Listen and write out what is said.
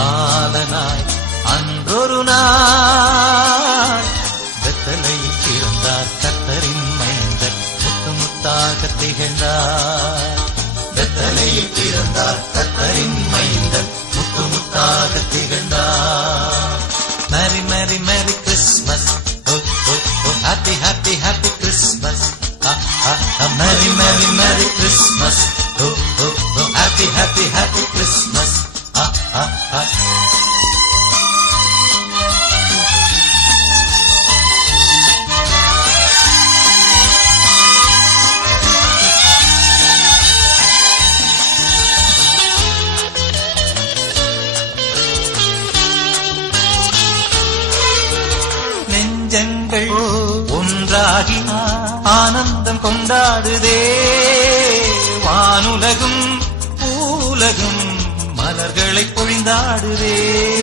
பாலனாய் அன்றொரு நாள் வெத்தலையில் பிறந்தார் கர்த்தரின் மைந்தர் முத்து முத்தாக திகழ்ந்தார். வெத்தலையில் பிறந்தார் கர்த்தரின் மைந்தர் முத்து முத்தாக திகழ்ந்தார். மேரி மேரி மேரி கிறிஸ்மஸ், ஓ ஓ ஓ ஹாப்பி ஹாப்பி ஹாப்பி கிறிஸ்மஸ். மேரி மேரி மேரி கிறிஸ்மஸ், ஓ ஓ ஓ ஹாப்பி ஹாப்பி ஹாப்பி கிறிஸ்மஸ். நெஞ்சங்கள் ஒன்றாகி ஆனந்தம் கொண்டாடுதே. வானுலகும் பூலகும் மலர்களை பொழிந்தாடுதே.